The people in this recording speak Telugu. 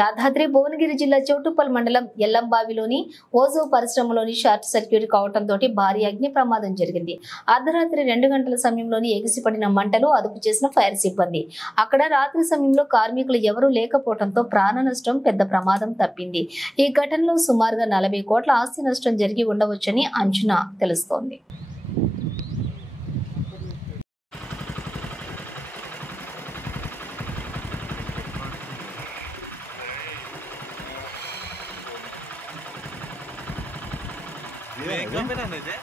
యాదాద్రి భువనగిరి జిల్లా చౌటుప్పల్ మండలం ఎల్లంబావిలోని ఓజో పరిశ్రమలోని షార్ట్ సర్క్యూట్ కావడంతో భారీ అగ్ని ప్రమాదం జరిగింది. అర్ధరాత్రి 2 గంటల సమయంలోని ఎగిసిపడిన మంటలు అదుపు చేసిన ఫైర్ సిబ్బంది. అక్కడ రాత్రి సమయంలో కార్మికులు ఎవరూ లేకపోవడంతో ప్రాణ నష్టం పెద్ద ప్రమాదం తప్పింది. ఈ ఘటనలో సుమారుగా 40 కోట్ల ఆస్తి నష్టం జరిగి ఉండవచ్చని అంచనా తెలుస్తోంది. ये कंपनी है